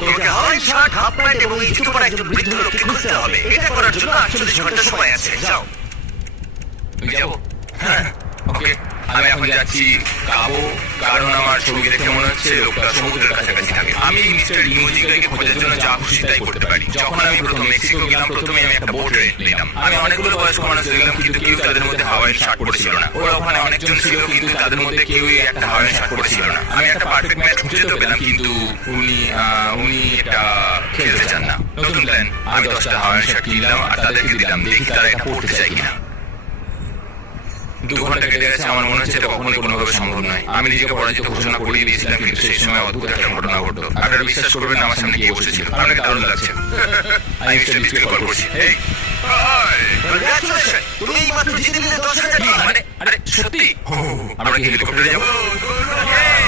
তোমাকে Hawaii shirt, half pant এবং এই জুতো পরা একজন বৃদ্ধ লোককে খুঁজতে হবে। এটা করার জন্য 48 ঘন্টা সময় আছে। যাও। যাবো? হ্যাঁ, ওকে। আমি এখন যাচ্ছি কাবো, কারণ আমার ছবি দেখে মনে হচ্ছে লোকটা সমুদ্রের কাছাকাছি থাকে। আমি মিস্টার ইমোজিকাকে খোঁজার জন্য যা খুশি তাই করতে পারি। যখন আমি প্রথম মেক্সিকো গেলাম, প্রথমে আমি একটা বোট রেন্ট নিলাম। আমি অনেকগুলো বয়স্ক মানুষ দেখলাম, কিন্তু কেউ তাদের মধ্যে হাওয়াইয়ান শার্ট পরেছিল না। ওরা ওখানে অনেকজন ছিল, কিন্তু তাদের মধ্যে কেউই একটা হাওয়াইয়ান শার্ট পরেছিল না। আমি একটা পারফেক্ট ম্যাচ খুঁজে তো পেলাম, কিন্তু উনি এটা খেলতে চান না। নতুন প্ল্যান, আমি 10টা হাওয়াইয়ান শার্ট কিনলাম আর তাদেরকে দিলাম, দেখি তারা এটা পড়তে চায় কিনা। 2 ঘন্টা কেটে গেছে, আমার মনে হচ্ছে এটা কখনোই কোনোভাবে সম্ভব নয়। আমি নিজেকে পরাজিত ঘোষণা করিয়ে দিয়েছিলাম, কিন্তু সেই সময় অদ্ভুত একটা ঘটনা ঘটলো। আপনারা বিশ্বাস করবেন না, আমার সামনে গিয়ে বসেছিল। আপনাকে দারুণ লাগছে। আমি মিস্টার বিস্টকে কল করছি। এই, Congratulations! তুমি এইমাত্র জিতে নিলে 10,000 টাকা। আরে সত্যি? আমরা কি হেলিকপ্টারে যাবো?